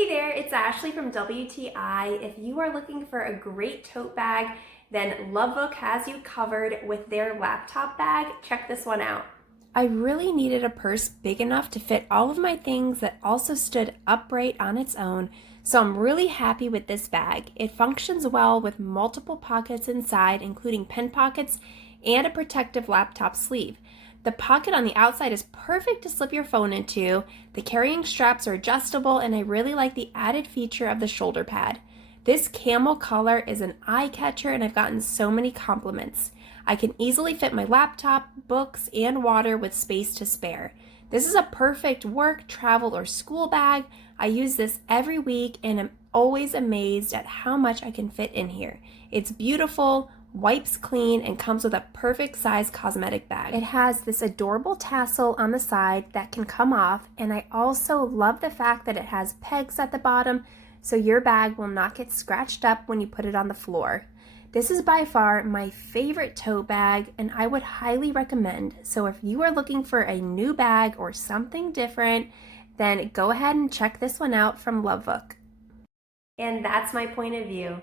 Hey there, it's Ashley from WTI. If you are looking for a great tote bag, then Lovebook has you covered with their laptop bag. Check this one out. I really needed a purse big enough to fit all of my things that also stood upright on its own, so I'm really happy with this bag. It functions well with multiple pockets inside, including pen pockets and a protective laptop sleeve. The pocket on the outside is perfect to slip your phone into. The carrying straps are adjustable, and I really like the added feature of the shoulder pad. This camel color is an eye catcher, and I've gotten so many compliments. I can easily fit my laptop, books, and water with space to spare. This is a perfect work, travel, or school bag. I use this every week and am always amazed at how much I can fit in here. It's beautiful, wipes clean, and comes with a perfect size cosmetic bag. It has this adorable tassel on the side that can come off, and I also love the fact that it has pegs at the bottom so your bag will not get scratched up when you put it on the floor. This is by far my favorite tote bag, and I would highly recommend. So if you are looking for a new bag or something different, then go ahead and check this one out from Lovebook. And that's my point of view.